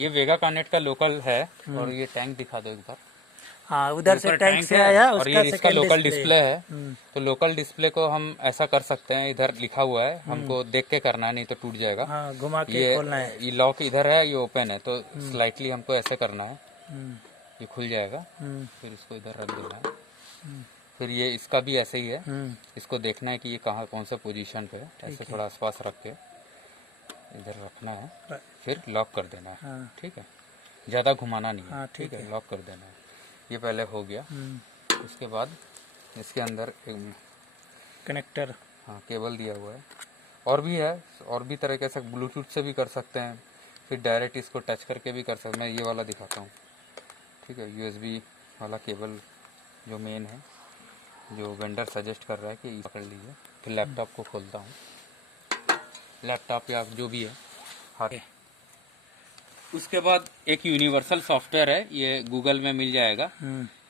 ये वेगा कार्नेट का लोकल है। और ये टैंक दिखा दो एक बार। हाँ, उधर से टैंक से है आया, और उसका ये इसका लोकल डिस्प्ले है। हम्म। तो लोकल डिस्प्ले को हम ऐसा कर सकते हैं, इधर लिखा हुआ है, हमको देख के करना है, नहीं तो टूट जाएगा। हाँ, घुमा के खोलना है। ये लॉक इधर है, ये ओपन है, तो स्लाइटली हमको ऐसे करना है, हम्म। ये खुल जाएगा। हम्म। फिर इसको इधर रख देना है। फिर ये इसका भी ऐसे ही है, इसको देखना है कि ये कहाँ कौन से पोजीशन पे है, ऐसे थोड़ा आसपास रख के इधर रखना है, फिर लॉक कर देना है। हाँ। ठीक है, ज़्यादा घुमाना नहीं है। हाँ, ठीक है, लॉक कर देना है। ये पहले हो गया। उसके बाद इसके अंदर एक कनेक्टर, हाँ केबल दिया हुआ है, और भी है, और भी तरीके से ब्लूटूथ से भी कर सकते हैं, फिर डायरेक्ट इसको टच करके भी कर सकते हैं। मैं ये वाला दिखाता हूँ। ठीक है, यूएसबी वाला केबल जो मेन है, जो वेंडर सजेस्ट कर रहा है कि पकड़ लीजिए। फिर लैपटॉप को खोलता हूँ, लैपटॉप या जो भी है हाँ। उसके बाद एक यूनिवर्सल सॉफ्टवेयर है, ये गूगल में मिल जाएगा,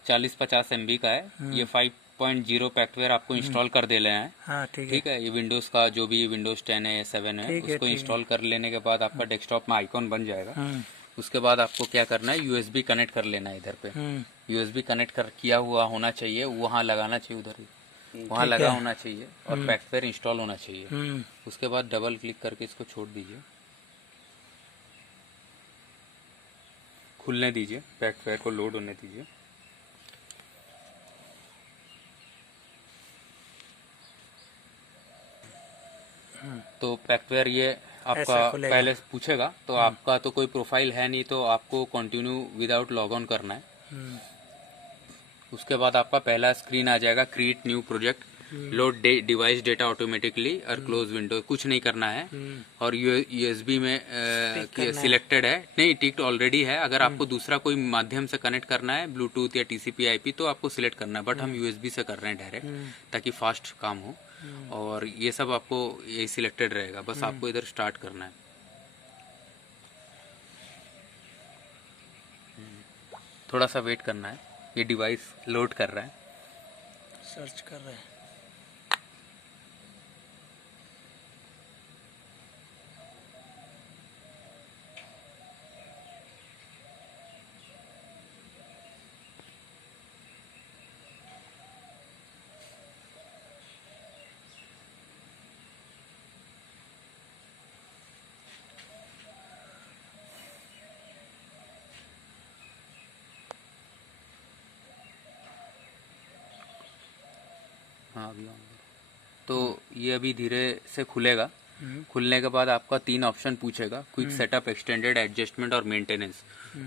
40-50 MB का है। ये 5.0 पैक्टवेयर आपको इंस्टॉल कर दे लेना है। हाँ, ठीक है, ये विंडोज का जो भी विंडोज 10 है या 7 है, उसको इंस्टॉल कर लेने के बाद आपका डेस्कटॉप में आइकॉन बन जाएगा। उसके बाद आपको क्या करना है, यूएसबी कनेक्ट कर लेना है इधर पे। यूएसबी कनेक्ट कर किया हुआ होना चाहिए, वहाँ लगाना चाहिए, उधर ही वहाँ लगा होना चाहिए, और पैक्टवेयर इंस्टॉल होना चाहिए। उसके बाद डबल क्लिक करके इसको छोड़ दीजिए, खुलने दीजिए, पैक्टवेयर को लोड होने दीजिए। तो पैक्टवेयर ये आपका पहले पूछेगा, तो आपका तो कोई प्रोफाइल है नहीं, तो आपको कंटिन्यू विदाउट लॉग ऑन करना है। उसके बाद आपका पहला स्क्रीन आ जाएगा, create new project, load device data automatically और क्लोज विंडो, कुछ नहीं करना है। और यूएसबी में सिलेक्टेड है, नहीं टिक्ड ऑलरेडी है। अगर आपको दूसरा कोई माध्यम से कनेक्ट करना है, ब्लूटूथ या टीसीपी आईपी, तो आपको सिलेक्ट करना है, बट हम यूएसबी से कर रहे हैं डायरेक्ट, ताकि फास्ट काम हो। और ये सब आपको यही सिलेक्टेड रहेगा, बस आपको इधर स्टार्ट करना है। थोड़ा सा वेट करना है, ये डिवाइस लोड कर रहा है, सर्च कर रहे हैं। हाँ अभी तो ये अभी धीरे से खुलेगा। खुलने के बाद आपका 3 ऑप्शन पूछेगा, क्विक सेटअप, एक्सटेंडेड, एडजस्टमेंट और मेंटेनेंस।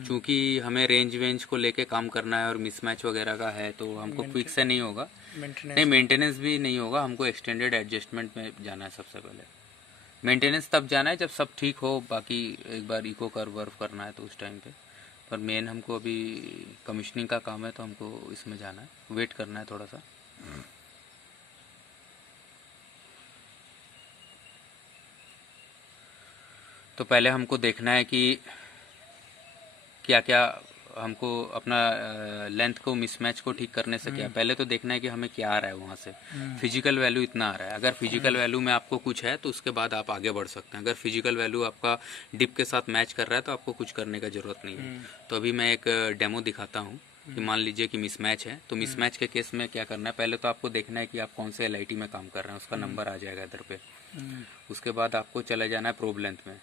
चूंकि हमें रेंज वेंज को लेके काम करना है और मिसमैच वगैरह का है, तो हमको क्विक से नहीं होगा, नहीं मेंटेनेंस भी नहीं होगा, हमको एक्सटेंडेड एडजस्टमेंट में जाना है सबसे पहले। मेंटेनेंस तब जाना है जब सब ठीक हो, बाकी एक बार इको कर्व वर्व करना है तो उस टाइम पे। पर मेन हमको अभी कमीशनिंग का काम है, तो हमको इसमें जाना है, वेट करना है थोड़ा सा। तो पहले हमको देखना है कि क्या क्या हमको अपना लेंथ को मिसमैच को ठीक करने से क्या, पहले तो देखना है कि हमें क्या आ रहा है वहाँ से। फिजिकल वैल्यू इतना आ रहा है, अगर फिजिकल वैल्यू में आपको कुछ है तो उसके बाद आप आगे बढ़ सकते हैं। अगर फिजिकल वैल्यू आपका डिप के साथ मैच कर रहा है तो आपको कुछ करने का ज़रूरत नहीं है। तो अभी मैं एक डेमो दिखाता हूँ कि मान लीजिए कि मिसमैच है, तो मिसमैच के केस में क्या करना है, पहले तो आपको देखना है कि आप कौन से LIT में काम कर रहे हैं, उसका नंबर आ जाएगा इधर पे। उसके बाद आपको चले जाना है प्रोब लेंथ में।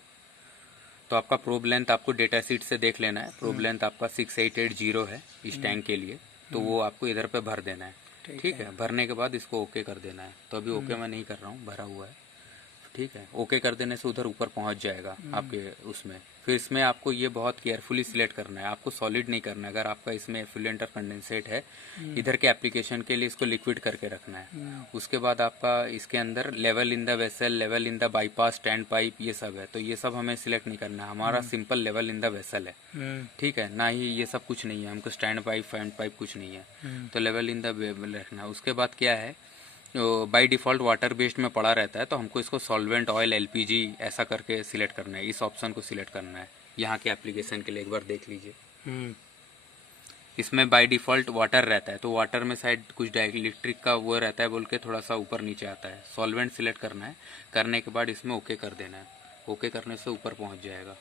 तो आपका प्रोब लेंथ आपको डेटा सीट से देख लेना है, प्रोब लेंथ आपका 6880 है इस टैंक के लिए, तो वो आपको इधर पे भर देना है। ठीक है, भरने के बाद इसको ओके कर देना है। तो अभी ओके मैं नहीं कर रहा हूँ, भरा हुआ है। ठीक है, ओके कर देने से उधर ऊपर पहुंच जाएगा आपके उसमें। फिर इसमें आपको ये बहुत केयरफुली सिलेक्ट करना है, आपको सॉलिड नहीं करना है। अगर आपका इसमें एफ्लुएंट और कंडेंसेट है, इधर के एप्लीकेशन के लिए इसको लिक्विड करके रखना है। उसके बाद आपका इसके अंदर level in the vessel, level in the bypass, stand pipe, ये सब है, तो ये सब हमें सिलेक्ट नहीं करना है। हमारा simple level in the vessel है। ठीक है, ना ही ये सब कुछ नहीं है, हमको स्टैंड पाइप, फैंड पाइप कुछ नहीं है, तो लेवल इन द वेसल रखना है। उसके बाद क्या है, बाय डिफ़ॉल्ट वाटर बेस्ड में पड़ा रहता है, तो हमको इसको सॉल्वेंट, ऑयल, LPG ऐसा करके सिलेक्ट करना है। इस ऑप्शन को सिलेक्ट करना है यहाँ के एप्लीकेशन के लिए, एक बार देख लीजिए। इसमें बाय डिफ़ॉल्ट वाटर रहता है, तो वाटर में शायद कुछ डाइलेक्ट्रिक का वो रहता है बोल के थोड़ा सा ऊपर नीचे आता है। सॉल्वेंट सिलेक्ट करना है, करने के बाद इसमें ओके कर देना है। ओके करने से ऊपर पहुँच जाएगा।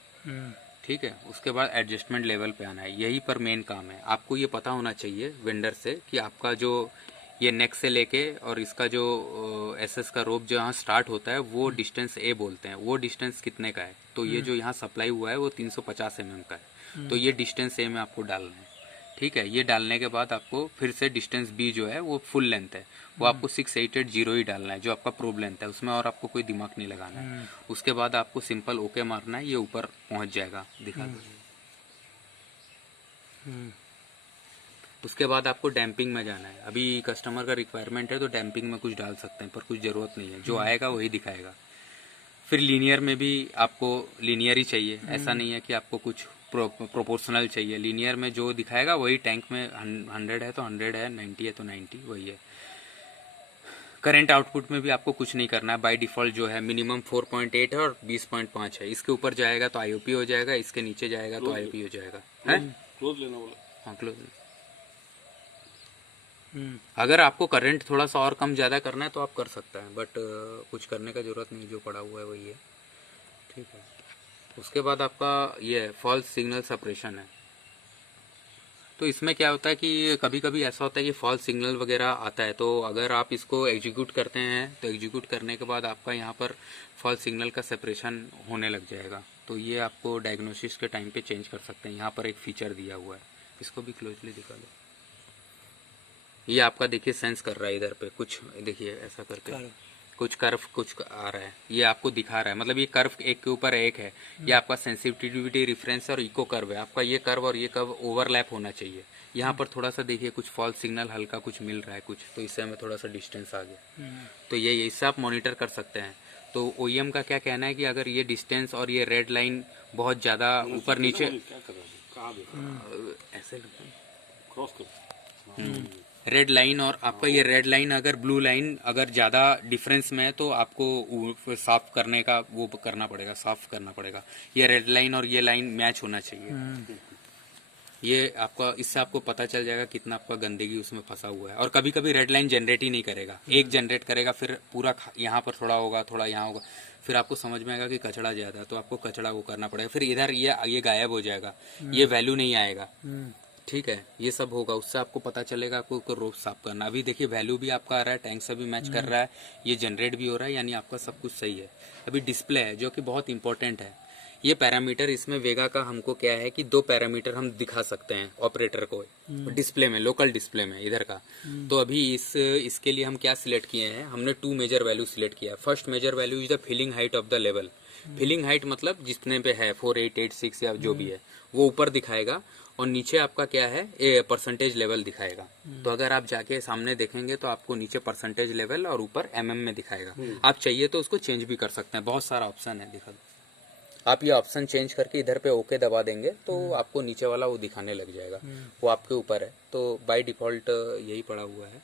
ठीक है। उसके बाद एडजस्टमेंट लेवल पे आना है, यही पर मेन काम है। आपको ये पता होना चाहिए वेंडर से कि आपका जो ये नेक से लेके और इसका जो एसएस का रोप जहाँ स्टार्ट होता है वो डिस्टेंस ए बोलते हैं, वो डिस्टेंस कितने का है। तो ये जो यहाँ सप्लाई हुआ है वो 350 mm का है, तो ये डिस्टेंस ए में आपको डालना है। ठीक है, ये डालने के बाद आपको फिर से डिस्टेंस बी जो है वो फुल लेंथ है, वो आपको 6880 ही डालना है, जो आपका प्रोब लेंथ है, उसमें और आपको कोई दिमाग नहीं लगाना है। उसके बाद आपको सिंपल ओके मारना है, ये ऊपर पहुंच जाएगा, दिखा दो। उसके बाद आपको डैम्पिंग में जाना है। अभी कस्टमर का रिक्वायरमेंट है तो डैम्पिंग में कुछ डाल सकते हैं, पर कुछ ज़रूरत नहीं है, जो आएगा वही दिखाएगा। फिर लीनियर में भी आपको लीनियर ही चाहिए, ऐसा नहीं है कि आपको कुछ प्रोपोर्शनल चाहिए। लीनियर में जो दिखाएगा वही टैंक में 100 है तो 100 है, 90 है तो 90 वही है। करंट आउटपुट में भी आपको कुछ नहीं करना है, बाय डिफॉल्ट जो है मिनिमम 4.8 है और 20.5 है। इसके ऊपर जाएगा तो आईओपी हो जाएगा, इसके नीचे जाएगा तो आईओपी हो जाएगा। है क्लोज लेना बोला। हाँ क्लोज। अगर आपको करंट थोड़ा सा और कम ज़्यादा करना है तो आप कर सकते हैं, बट कुछ करने का ज़रूरत नहीं, जो पड़ा हुआ है वही है। ठीक है। उसके बाद आपका ये फॉल्स सिग्नल सेपरेशन है। तो इसमें क्या होता है कि कभी कभी ऐसा होता है कि फॉल्स सिग्नल वगैरह आता है, तो अगर आप इसको एग्जीक्यूट करते हैं तो एग्जीक्यूट करने के बाद आपका यहाँ पर फॉल्स सिग्नल का सेपरेशन होने लग जाएगा। तो ये आपको डायग्नोसिस के टाइम पे चेंज कर सकते हैं। यहाँ पर एक फीचर दिया हुआ है, इसको भी क्लोजली दिखा लो। ये आपका देखिए सेंस कर रहा है इधर पे कुछ, देखिए ऐसा करके कुछ कर्व कुछ आ रहा है, ये आपको दिखा रहा है। मतलब ये कर्व एक के ऊपर एक है, ये आपका सेंसिटिविटी रिफरेंस और इको कर्व है। आपका ये कर्व और ये कर्व ओवरलैप होना चाहिए। यहाँ पर थोड़ा सा देखिए कुछ फॉल्स सिग्नल हल्का कुछ मिल रहा है कुछ, तो इससे हमें थोड़ा सा डिस्टेंस आ गया। तो ये इससे आप मॉनिटर कर सकते हैं। तो ओईएम का क्या कहना है कि अगर ये डिस्टेंस और ये रेड लाइन बहुत ज़्यादा ऊपर नीचे ऐसे क्रॉस कर रेड लाइन और आपका ये रेड लाइन अगर ब्लू लाइन अगर ज़्यादा डिफरेंस में है तो आपको साफ करने का वो करना पड़ेगा, साफ करना पड़ेगा। ये रेड लाइन और ये लाइन मैच होना चाहिए। ये आपका इससे आपको पता चल जाएगा कितना आपका गंदगी उसमें फंसा हुआ है। और कभी कभी रेड लाइन जनरेट ही नहीं करेगा, एक जनरेट करेगा, फिर पूरा यहाँ पर थोड़ा होगा, थोड़ा यहाँ होगा, फिर आपको समझ में आएगा कि कचड़ा ज़्यादा, तो आपको कचड़ा वो करना पड़ेगा। फिर इधर ये गायब हो जाएगा, ये वैल्यू नहीं आएगा। ठीक है, ये सब होगा, उससे आपको पता चलेगा आपको रोप साफ करना। अभी देखिए वैल्यू भी आपका आ रहा है, टैंक से भी मैच कर रहा है, ये जनरेट भी हो रहा है, यानी आपका सब कुछ सही है। अभी डिस्प्ले है जो कि बहुत इंपॉर्टेंट है। ये पैरामीटर इसमें वेगा का हमको क्या है कि 2 पैरामीटर हम दिखा सकते हैं ऑपरेटर को डिस्प्ले में, लोकल डिस्प्ले में इधर का। तो अभी इसके लिए हम क्या सिलेक्ट किए हैं, हमने 2 मेजर वैल्यू सिलेक्ट किया है। First major value is the filling height of the level. Filling height मतलब जितने पे है 4886 या जो भी है वो ऊपर दिखाएगा, और नीचे आपका क्या है परसेंटेज लेवल दिखाएगा। तो अगर आप जाके सामने देखेंगे तो आपको नीचे परसेंटेज लेवल और ऊपर में दिखाएगा। आप चाहिए तो उसको चेंज भी कर सकते हैं, बहुत सारा ऑप्शन है, दिखा दो। आप ये ऑप्शन चेंज करके इधर पे ओके दबा देंगे तो आपको नीचे वाला वो दिखाने लग जाएगा, वो आपके ऊपर है। तो बाय डिफॉल्ट यही पड़ा हुआ है।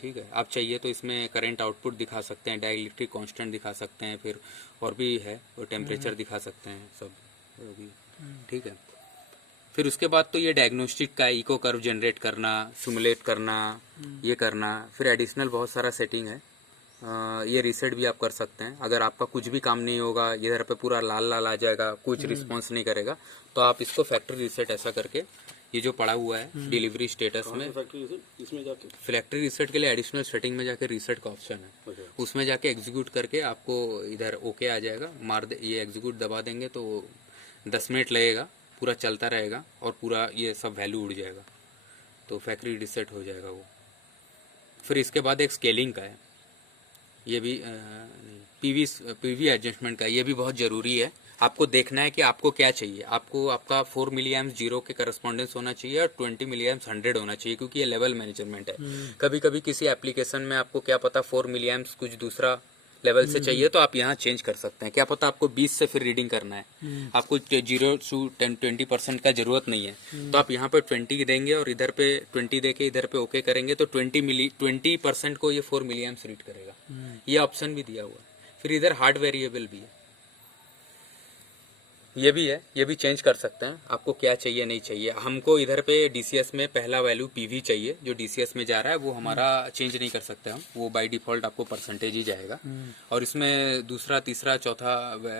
ठीक है, आप चाहिए तो इसमें करंट आउटपुट दिखा सकते हैं, डाइलेक्ट्रिक कांस्टेंट दिखा सकते हैं, फिर और भी है वो टेम्परेचर दिखा सकते हैं, सब भी। ठीक है, फिर उसके बाद तो ये डायग्नोस्टिक का इको कर्व जनरेट करना, सिमुलेट करना, ये करना। फिर एडिशनल बहुत सारा सेटिंग है। ये रीसेट भी आप कर सकते हैं। अगर आपका कुछ भी काम नहीं होगा, इधर पे पूरा लाल लाल आ जाएगा, कुछ रिस्पॉन्स नहीं करेगा, तो आप इसको फैक्ट्री रीसेट ऐसा करके, ये जो पड़ा हुआ है डिलीवरी स्टेटस में, इसमें जाके फैक्ट्री रीसेट के लिए एडिशनल सेटिंग में जाके रीसेट का ऑप्शन है, उसमें जाके एग्जीक्यूट करके आपको इधर ओके आ जाएगा, मार दे, ये एग्जीक्यूट दबा देंगे तो 10 मिनट लगेगा, पूरा चलता रहेगा और पूरा ये सब वैल्यू उड़ जाएगा, तो फैक्ट्री रीसेट हो जाएगा वो। फिर इसके बाद एक स्केलिंग का है, ये भी पीवी एडजस्टमेंट का, ये भी बहुत ज़रूरी है। आपको देखना है कि आपको क्या चाहिए। आपको आपका 4 मिली एम्स 0 के करस्पॉन्डेंस होना चाहिए और 20 मिली एम्स 100 होना चाहिए, क्योंकि ये लेवल मैनेजमेंट है। कभी कभी किसी एप्लीकेशन में आपको क्या पता 4 मिली एम्स कुछ दूसरा लेवल से चाहिए, तो आप यहाँ चेंज कर सकते हैं। क्या पता आपको 20 से फिर रीडिंग करना है, आपको 0 to 20% का जरूरत नहीं है, तो आप यहाँ पे 20 देंगे और इधर पे 20 देके इधर पे ओके करेंगे तो 20% को ये 4 मिली एम्स रीड करेगा। ये ऑप्शन भी दिया हुआ है। फिर इधर हार्ड वेरिएबल भी है। ये भी है, ये भी चेंज कर सकते हैं, आपको क्या चाहिए नहीं चाहिए। हमको इधर पे डीसीएस में पहला वैल्यू पीवी चाहिए, जो डीसीएस में जा रहा है वो हमारा चेंज नहीं कर सकते हम, वो बाय डिफ़ॉल्ट आपको परसेंटेज ही जाएगा। और इसमें दूसरा तीसरा चौथा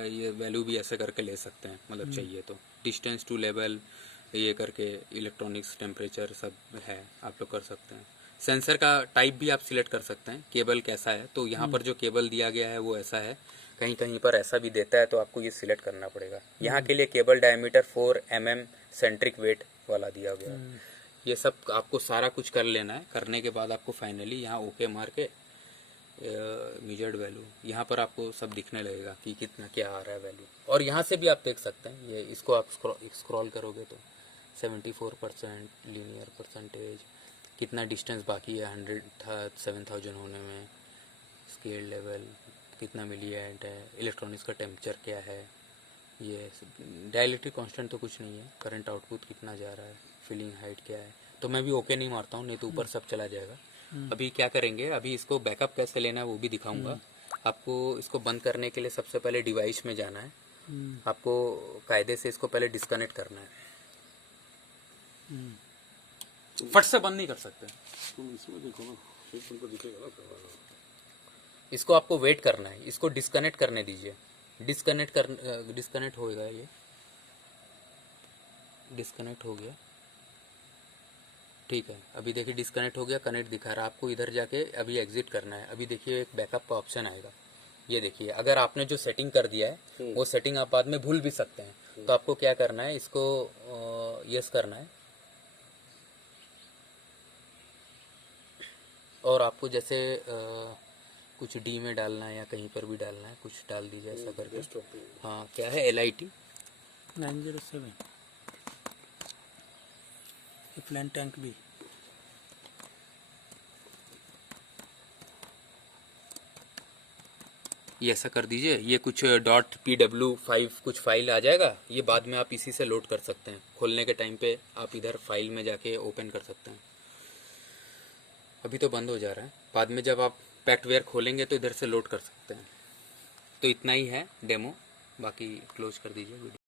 ये वैल्यू भी ऐसे करके ले सकते हैं, मतलब चाहिए तो। डिस्टेंस टू लेवल ये करके, इलेक्ट्रॉनिक्स टेम्परेचर सब है, आप लोग कर सकते हैं। सेंसर का टाइप भी आप सिलेक्ट कर सकते हैं, केबल कैसा है, तो यहाँ पर जो केबल दिया गया है वो ऐसा है, कहीं कहीं पर ऐसा भी देता है, तो आपको ये सिलेक्ट करना पड़ेगा। यहाँ के लिए cable diameter 4 mm centric weight वाला दिया गया है। ये सब आपको सारा कुछ कर लेना है, करने के बाद आपको फाइनली यहाँ ओके मार के मेजर्ड वैल्यू यहाँ पर आपको सब दिखने लगेगा कि कितना क्या आ रहा है वैल्यू। और यहाँ से भी आप देख सकते हैं, ये इसको आप स्क्रॉल करोगे तो 74% लीनियर परसेंटेज, कितना डिस्टेंस बाकी है 7000 होने में, स्केल लेवल कितना मिलीएम्प है, इलेक्ट्रॉनिक्स का टेम्परेचर क्या है, ये डाइलेक्ट्रिक कांस्टेंट तो कुछ नहीं है, करंट आउटपुट कितना जा रहा है, फिलिंग हाइट क्या है। तो मैं भी ओके नहीं मारता हूँ, नहीं तो ऊपर सब चला जाएगा। अभी क्या करेंगे, अभी इसको बैकअप कैसे लेना है वो भी दिखाऊंगा आपको। इसको बंद करने के लिए सबसे पहले डिवाइस में जाना है, आपको कायदे से इसको पहले डिस्कनेक्ट करना है। फट से बंद नहीं कर सकते, तुम इसमें देखो ना, फिर तुमको दिखेगा ना। इसको आपको वेट करना है, इसको डिस्कनेक्ट करने दीजिए। डिस्कनेक्ट होएगा, ये डिस्कनेक्ट हो गया, ठीक है। अभी देखिए डिस्कनेक्ट हो गया, कनेक्ट दिखा रहा है आपको। इधर जाके अभी एग्जिट करना है। अभी देखिए एक बैकअप का ऑप्शन आएगा, ये देखिए। अगर आपने जो सेटिंग कर दिया है वो सेटिंग आप बाद में भूल भी सकते हैं, तो आपको क्या करना है, इसको यस करना है। और आपको जैसे कुछ डी में डालना है या कहीं पर भी डालना है, कुछ डाल दीजिए ऐसा करके। हाँ, क्या है, LIT 907 प्लान टैंक भी। ये ऐसा कर दीजिए। ये कुछ .pw5 कुछ फाइल आ जाएगा, ये बाद में आप इसी से लोड कर सकते हैं। खोलने के टाइम पे आप इधर फाइल में जाके ओपन कर सकते हैं। अभी तो बंद हो जा रहा है, बाद में जब आप पैक्टवेयर खोलेंगे तो इधर से लोड कर सकते हैं। तो इतना ही है डेमो, बाकी क्लोज कर दीजिए वीडियो।